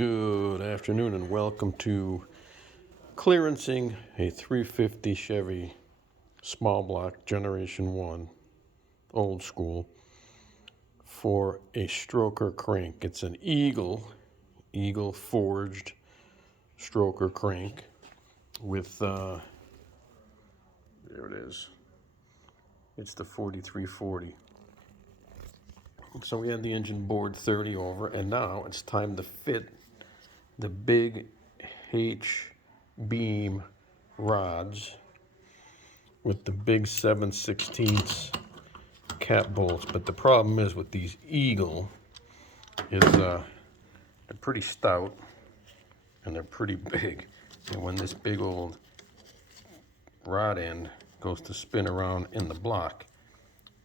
Good afternoon and welcome to clearancing a 350 Chevy small block Generation 1 old school for a stroker crank. It's an Eagle forged stroker crank with there it is. It's the 4340. So we had the engine board 30 over, and now it's time to fit the big H-beam rods with the big 7/16 cap bolts. But the problem is with these Eagle is they're pretty stout and they're pretty big. And when this big old rod end goes to spin around in the block,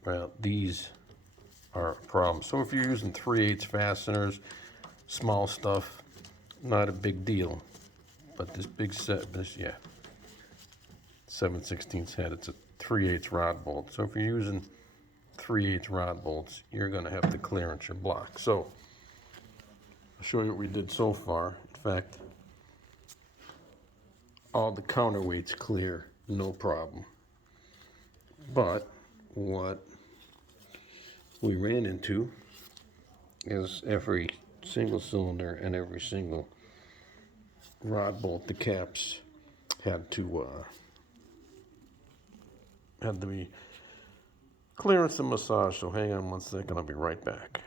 well, these are a problem. So if you're using 3/8 fasteners, small stuff, not a big deal. But this big set, 7/16 head, it's a 3/8 rod bolt. So if you're using 3/8 rod bolts, you're gonna have to clearance your block. So I'll show you what we did so far. In fact, all the counterweights clear, no problem. But what we ran into is every single cylinder and every single rod bolt, the caps had to be clearance and massage. So hang on one second, I'll be right back.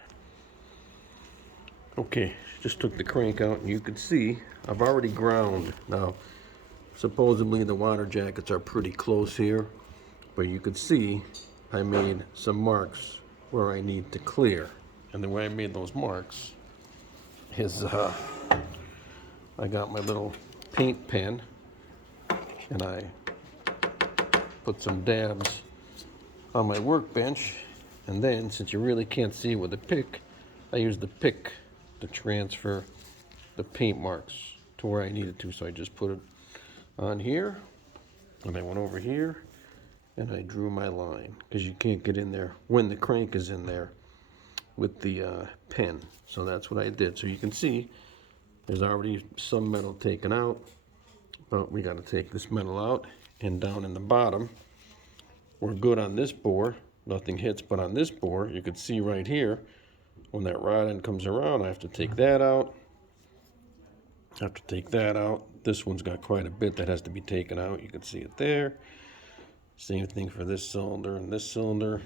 Okay, just took the crank out and you can see I've already ground. Now supposedly the water jackets are pretty close here, but you can see I made some marks where I need to clear. And the way I made those marks is I got my little paint pen and I put some dabs on my workbench, and then since you really can't see with the pick, I used the pick to transfer the paint marks to where I needed to. So I just put it on here and I went over here and I drew my line, because you can't get in there when the crank is in there with the pen. So that's what I did. So you can see there's already some metal taken out, but we got to take this metal out. And down in the bottom, we're good on this bore, nothing hits. But on this bore, you can see right here, when that rod end comes around, I have to take that out. I have to take that out. This one's got quite a bit that has to be taken out. You can see it there. Same thing for this cylinder and this cylinder.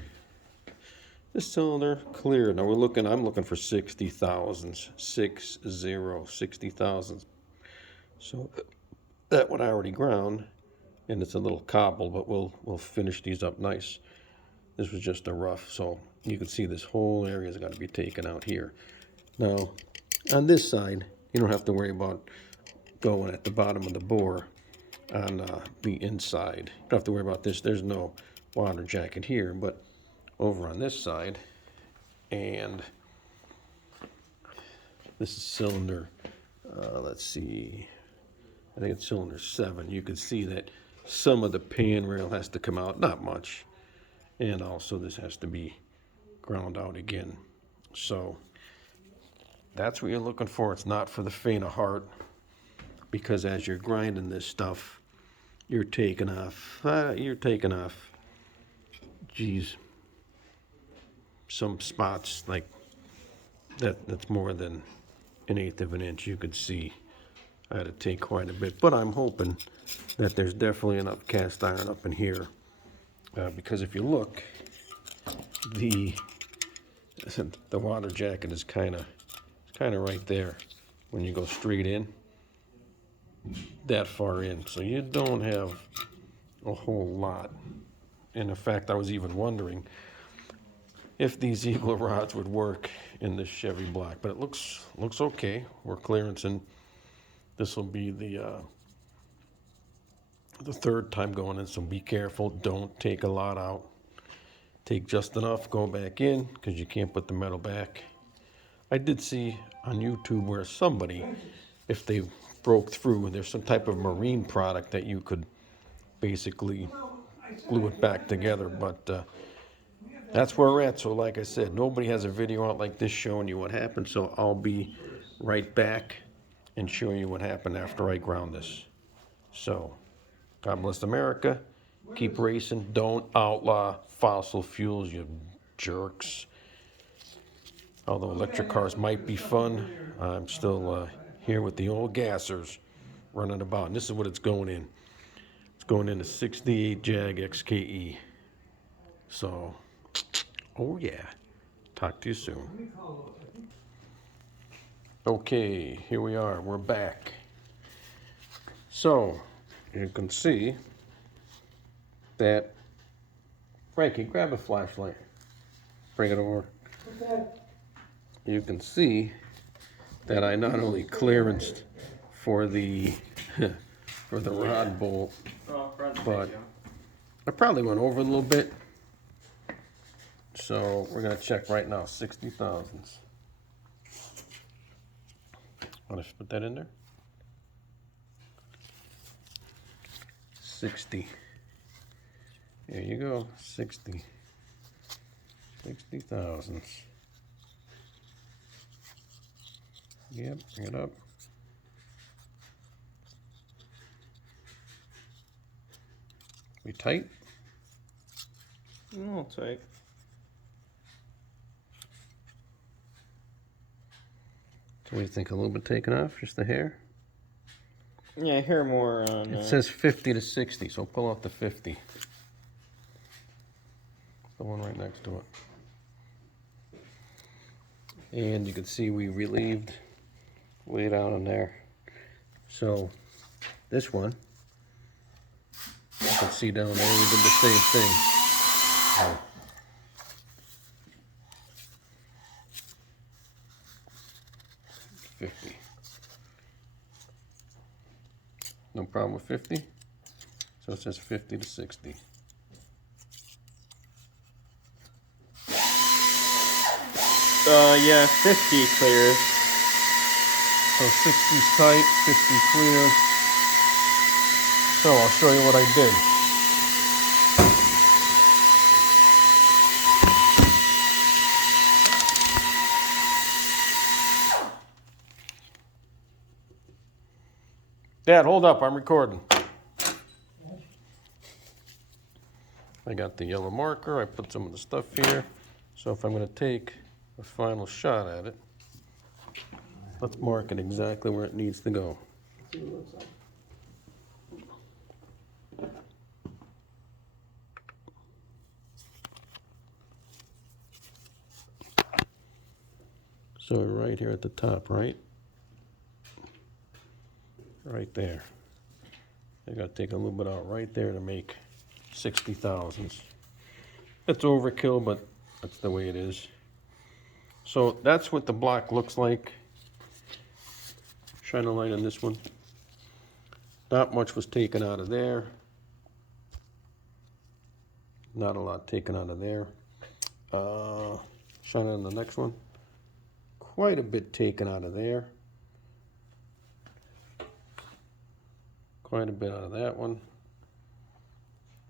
This cylinder clear. Now I'm looking for 60 thousandths, 60 thousandths. So that one I already ground, and it's a little cobbled, but we'll finish these up nice. This was just a rough, so you can see this whole area's got to be taken out here. Now on this side, you don't have to worry about going at the bottom of the bore on the inside. You don't have to worry about this. There's no water jacket here, but over on this side, and this is cylinder, let's see, I think it's cylinder 7. You can see that some of the pan rail has to come out, not much, and also this has to be ground out again. So that's what you're looking for. It's not for the faint of heart, because as you're grinding this stuff, you're taking off, geez, some spots like that's more than 1/8 of an inch. You could see I had to take quite a bit, but I'm hoping that there's definitely enough cast iron up in here, because if you look, the water jacket is kind of right there when you go straight in, that far in. So you don't have a whole lot. And in fact, I was even wondering if these Eagle rods would work in this Chevy block, but it looks okay. We're clearancing. This will be the third time going in, so be careful. Don't take a lot out. Take just enough, go back in, because you can't put the metal back. I did see on YouTube where somebody, if they broke through, there's some type of marine product that you could basically glue it back together, but that's where we're at. So like I said, nobody has a video out like this showing you what happened, so I'll be right back and show you what happened after I ground this. So, God bless America. Keep racing. Don't outlaw fossil fuels, you jerks. Although electric cars might be fun, I'm still here with the old gassers running about. And this is what it's going in. It's going in a 68 Jag XKE. So, oh yeah. Talk to you soon. Okay, here we are. We're back. So, you can see that, Frankie, grab a flashlight. Bring it over. You can see that I not only clearanced for the for the rod bolt, but I probably went over a little bit. So we're gonna check right now, 60 thousandths. Want to put that in there? 60. There you go, 60. 60 thousandths. Yep, bring it up. We tight? No, tight. So what do you think, a little bit taken off, just the hair? Yeah, I hear more on. It says 50 to 60, so pull out the 50. The one right next to it. And you can see we relieved way down in there. So this one, you can see down there we did the same thing. Oh. $50. No problem with 50. So it says 50 to 60. Yeah, 50 clears. So 60's tight, 50 clear. So I'll show you what I did. Dad, hold up, I'm recording. I got the yellow marker, I put some of the stuff here. So if I'm gonna take a final shot at it, let's mark it exactly where it needs to go. So right here at the top, right? Right there. I gotta take a little bit out right there to make 60 thousandths. It's overkill, but that's the way it is. So that's what the block looks like. Shine a light on this one. Not much was taken out of there. Not a lot taken out of there. Shine on the next one. Quite a bit taken out of there. Quite a bit out of that one.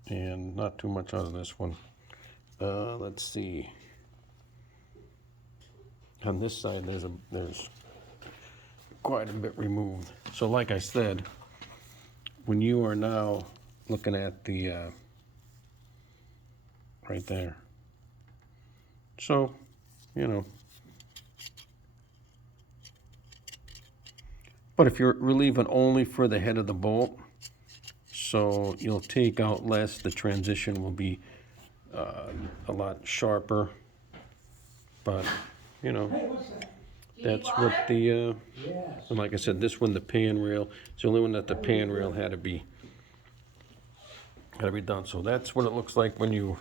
And not too much out of this one. Let's see. On this side, there's quite a bit removed. So like I said, when you are now looking at the, right there. So, you know. But if you're relieving only for the head of the bolt, so you'll take out less, the transition will be a lot sharper. But, you know, that's what the, and like I said, this one, the pan rail, it's the only one that the pan rail had to be done. So that's what it looks like when you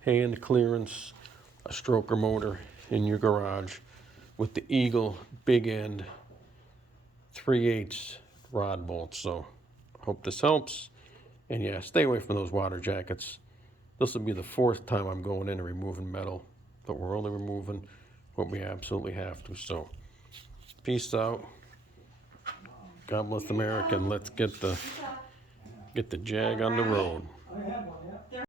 hand clearance a stroker motor in your garage with the Eagle big end 3/8 rod bolts. So hope this helps. And yeah, stay away from those water jackets. This will be the 4th time I'm going in and removing metal, but we're only removing what we absolutely have to. So peace out. God bless America, and let's get the Jag on the road.